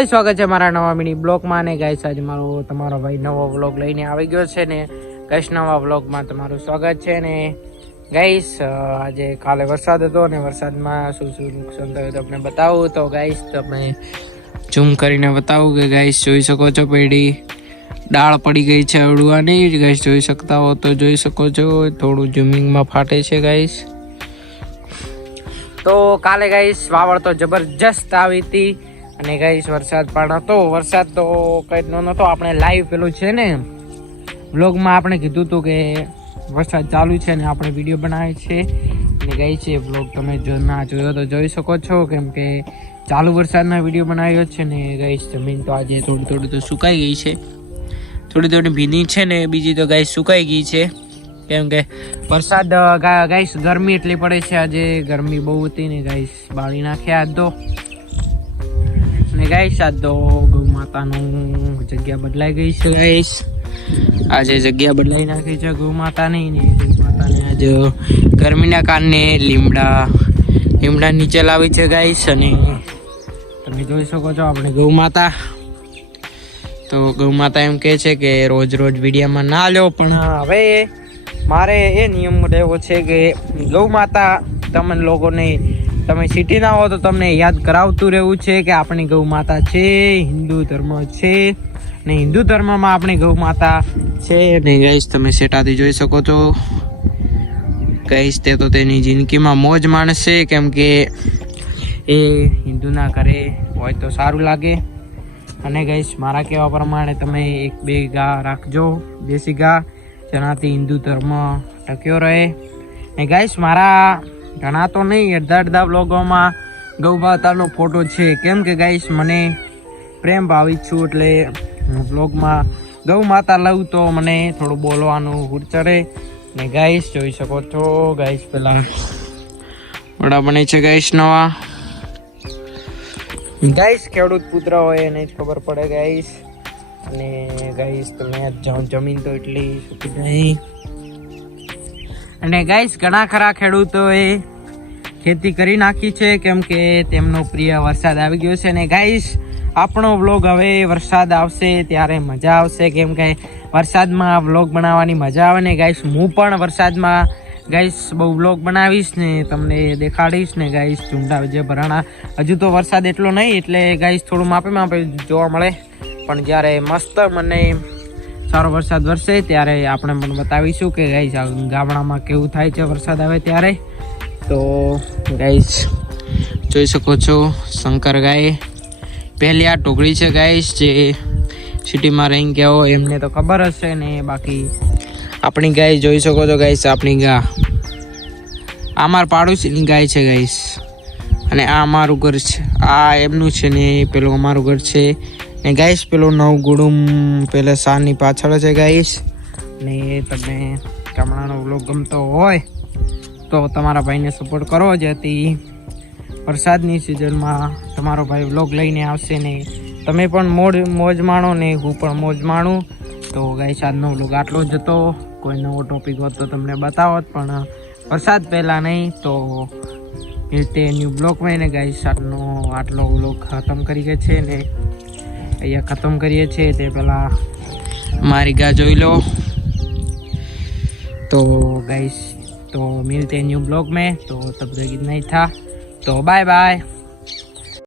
Guys स्वागत है मारा नवा मिनी ब्लॉग में ने गाइस आज मारो तमारो भाई नवो व्लॉग लईने આવી ગયો છે ને ગાइस નવા વ્લોગ માં તમારું સ્વાગત છે ને ગાइस આજે કાલે વરસાદ હતો ને વરસાદમાં શું શું નુકસાન થયું તો આપણે બતાવું તો ગાइस તમે ઝૂમ કરીને બતાવું કે ગાइस જોઈ શકો છો પેડી डाळ पड़ी गई है अड़वानी गाइस જોઈ શકતા હો તો જોઈ શકો છો થોડું ઝૂમિંગ માં ફાટે છે गाइस तो काले गाइस वावड़ तो जबरदस्त આવી હતી અને ગાઈસ વરસાદ પણ હતો વરસાદ તો કઈ નહોતો આપણે લાઈવ પેલું છે ને વ્લોગમાં આપણે કીધું હતું કે વરસાદ ચાલુ છે ને આપણે વિડીયો બનાવે છે અને ગાઈસ એ વ્લોગ તમે જો ના જોયો તો જોઈ શકો છો કેમ કે ચાલુ વરસાદના વિડીયો બનાવ્યો છે ને ગાઈસ જમીન તો આજે થોડી થોડી તો સુકાઈ ગઈ છે થોડી થોડી ભીની છે ને બીજી તો ગાઈસ સુકાઈ ગઈ છે કેમ કે વરસાદ ગાઈસ ગરમી એટલી પડે છે આજે ગરમી બહુ હતી ને ગાઈસ બાળી નાખ્યા આજ તો गाइस आज तो गौ माता जग्या बदलाई गई है गाइस आज जग्या बदलाई नाखी है गौ माता ने गौ माता ने आज गर्मी ना कारणे લીમડા नीचे लावी है गाइस अने तमे जोई सको छो आपणे गौ माता तो गौ माता एम कहे छे के रोज रोज वीडियो में ना लो पण हवे मारे ए नियम लेवो छे के गौ माता तमन लोगों ने તમે સિટી ના હો તો તમને યાદ કરાવતું રહેવું છે કે આપણી ગૌ માતા છે હિન્દુ ધર્મ છે ને હિન્દુ ધર્મમાં આપણી ગૌ માતા છે ને ગાઈસ તમે સેટાથી જોઈ શકો છો ગાઈસ તે તો તેની જિંદગીમાં મોજ માણશે કેમ કે એ હિન્દુના ઘરે હોય તો સારું લાગે અને ગાઈસ મારા કહેવા પ્રમાણે તમે એક બે ગા રાખજો દેશી ગા જેનાથી હિન્દુ ધર્મ ટક્યો રહે ને ગાઈસ મારા घना तो नहीं अर्धा व्लॉगों में गौ माता नो फोटो है केम के गाइस मने प्रेम भावी छू एटले व्लॉग में गौ माता लऊँ तो मने थोड़ो बोलवानुं हुर चढ़े ने गाइस जोई सको छो गाइस पेला वड़ा बने छे गाइस नवा गाइस खेडूत पुत्र होय एने ज खबर पड़े गाइस अने गाइस तमे जमीन तो एटली सुकी नहीं અને ગાઈસ ઘણા ખરા ખેડૂતોએ ખેતી કરી નાખી છે કેમ કે તેમનો પ્રિય વરસાદ આવી ગયો છે અને ગાઈસ આપણો વ્લોગ હવે વરસાદ આવશે ત્યારે મજા આવશે કેમ કે વરસાદમાં વ્લોગ બનાવવાની મજા આવે ને ગાઈસ હું પણ વરસાદમાં ગાઈસ બહુ વ્લોગ બનાવીશ ને તમને દેખાડીશ ને ગાઈસ ચૂંડા જે ભરાણા હજુ તો વરસાદ એટલો નહીં એટલે ગાઈસ થોડું માપે માપે જોવા મળે પણ જ્યારે મસ્ત મને सारो वरसाद वरसे त्यारे आपणे पण बतावीशुं के गाइस गामडामां केवुं थाय छे वरसाद आवे त्यारे तो गाइस जोई शको छो शंकर गाय पहली आ टोकड़ी छे गाइस जे सिटी में रही गया हो एमने तो खबर हशे ने बाकी आपणी गाय जोई शको छो गाइस आपणी गा आमार पाड़ोशीनी गाय छे गाइस अने आ अमारुं घर छे आ एमनुं छे ने पेलुं अमारुं घर छे ने गाइस पेलो नवगुडुम पेले सानी पाछळ छे गाइस ने तमे गामडानो व्लॉग गमतो होय तो तमारा भाईने सपोर्ट करो जेथी वरसादनी सीजनमां तमारो भाई व्लॉग लईने आवशे ने तमे पण मोज माणो ने हूँ पण मोज माणुं तो गाइस आजनो व्लॉग आटलो ज हतो कोई नवो टॉपिक होत तो तमने बतावत पण वरसाद पहेला नहीं तो ते न्यू ब्लॉग में ने गाइस आटलो व्लॉग खत्म करी गए छे ने अहिया खत्म करिए छे ते पहला मारी गा जोई लो तो गाइस तो मिलते न्यू ब्लॉग में तो तब तक इतना ही था तो बाय बाय।